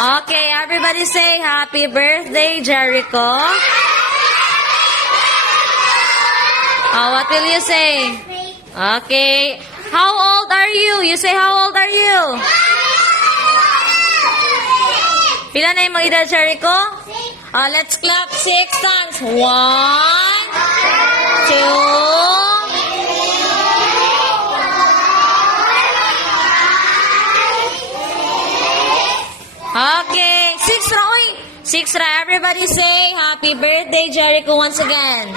Okay, everybody say happy birthday, Jericho. What will you say? Okay. How old are you? You say how old are you? Pila na yung mga edad, Jericho? Let's clap 6 times. 1, 2. Okay, 6 ra. Oy, 6 ra. Everybody say happy birthday, Jericho, once again.